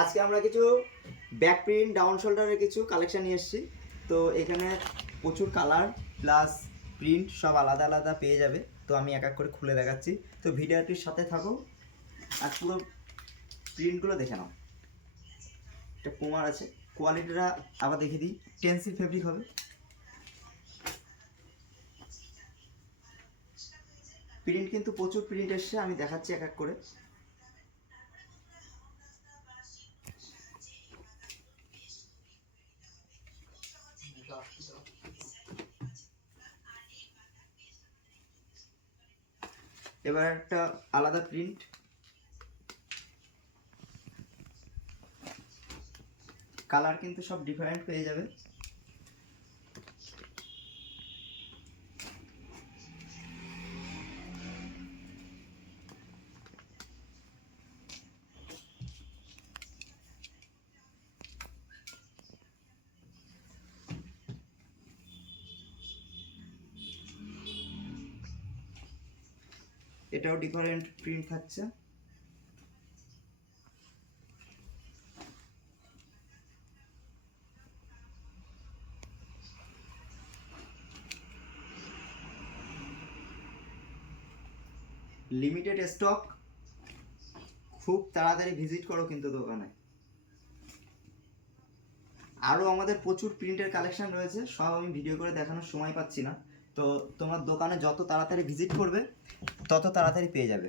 আজকে আমরা কিছু ব্যাক প্রিন্ট ডাউন শোল্ডারের কিছু কালেকশন নিয়ে এসেছি। তো এখানে প্রচুর কালার প্লাস প্রিন্ট সব আলাদা আলাদা পেয়ে যাবে। তো আমি এক এক করে খুলে দেখাচ্ছি, তো ভিডিওটির সাথে থাকো আর পুরো প্রিন্টগুলো দেখে নাও। এটা কুমার আছে, কোয়ালিটিটা আবার দেখে দিই, টেন্সিল ফেব্রিক হবে। প্রিন্ট কিন্তু প্রচুর প্রিন্ট এসছে, আমি দেখাচ্ছি এক এক করে। এবার একটা আলাদা প্রিন্ট, কালার কিন্তু সব ডিফারেন্ট পেয়ে যাবে। এটাও ডিফারেন্ট প্রিন্ট থাকছে। লিমিটেড স্টক, খুব তাড়াতাড়ি ভিজিট করো কিন্তু দোকানে। আরও আমাদের প্রচুর প্রিন্টের কালেকশন রয়েছে, সব আমি ভিডিও করে দেখানোর সময় পাচ্ছি না। তো তোমার দোকানে যত তাড়াতাড়ি ভিজিট করবে তত তাড়াতাড়ি পেয়ে যাবে।